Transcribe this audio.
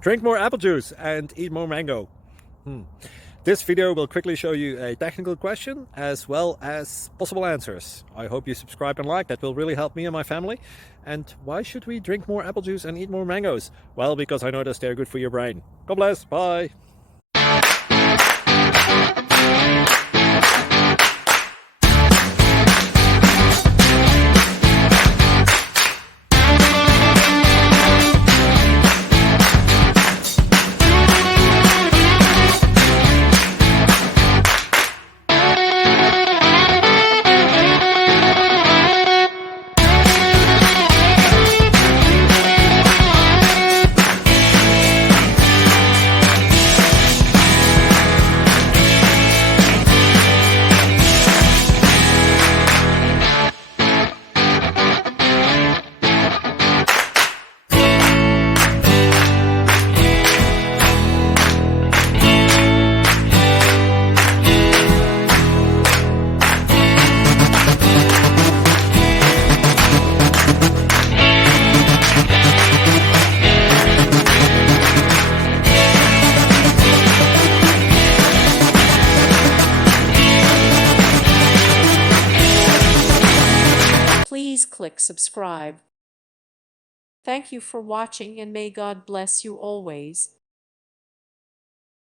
Drink more apple juice and eat more mango. This video will quickly show you a technical question as well as possible answers. I hope you subscribe and like, that will really help me and my family. And why should we drink more apple juice and eat more mangoes? Well, because I noticed they're good for your brain. God bless, bye! Please click subscribe. Thank you for watching and may God bless you always.